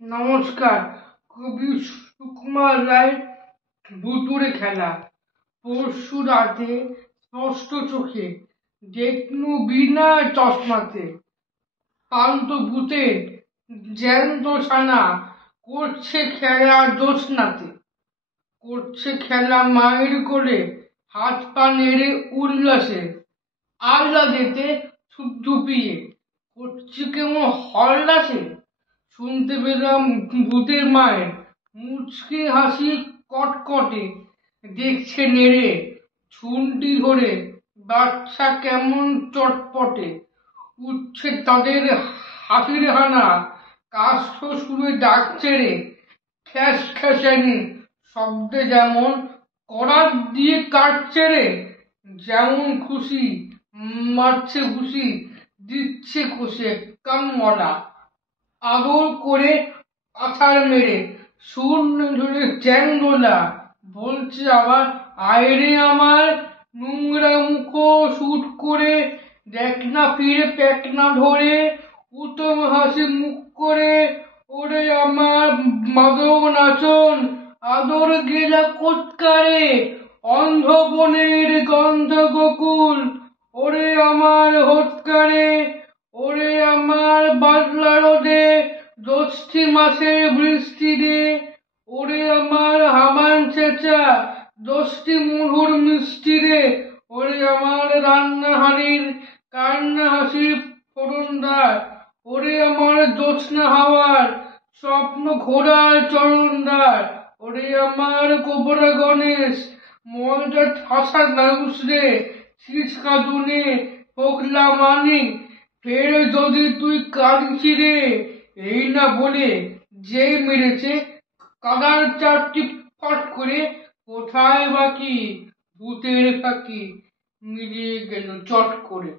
নমস্কার। কবি সুকুমার রায়ের ভুতুড়ে খেলা। পরশু রাতে স্পষ্ট চোখে দেখনু বিনা চশমাতে পান্ত ভূতের জ্যান্ত ছানা করছে খেলা জ্যোৎস্নাতে, করছে খেলা মায়ের কোলে, হাত পা নেড়ে উল্লাসে আহ্লাদেতে ধুপিয়ে করছে কেমন হল্লাসে। শুনতে পেলাম ভূতের মায়ের মুচকি হাসি কটকটে, দেখছে নেড়ে ঝুনটি ধরে বাচ্চা কেমন চটপটে। উঠছে তাদের হাসির হানা, কাষ্ঠ সুরে ডাকছে রে, খ্যাস খ্যাসানি শব্দে যেমন করাত দিয়ে কাটছে রে। যেমন খুশি মারছে ঘুষি, দিচ্ছে কষে কান মরা, আদর করে আছাড় মেরে সুর ধরে চ্যাং দোলা। বলছে আবার আয়রে আমার নোংরা মুখো শুট করে, দেখ না ফিরে প্যাকনা ধরে, উতম হাসি মুখ করে। ওরে আমার মাদক নাচন আদর গেলা কোৎকারে, অন্ধ বনের গন্ধ গোকুল ওরে আমার হোৎকারে। ওরে আমার বাদলা রোদে জ্যোষ্ঠী মাসের বৃষ্টি রে, ওরে আমার হামান চেঁচা দশটি মধুর মিষ্টি রে। ওরে আমার রান্না হাড়ির কান্না হাসির ফোড়নদার, ওরে আমার জ্যোৎস্না হাওয়ার স্বপ্ন ঘোড়ার চরণদার। ওরে আমার কোবরা গণেশ ময়দা ঠাসা নাউস রে, শীষ কাঁদুনে পোকলা মানিক ফের যদি তুই কাঁদছি রে। এই না বলে যেই মেরেছে কাদার চারটি ফট করে, কোথায় বাকি ভূতের ফাঁকি মিলিয়ে গেল চট করে।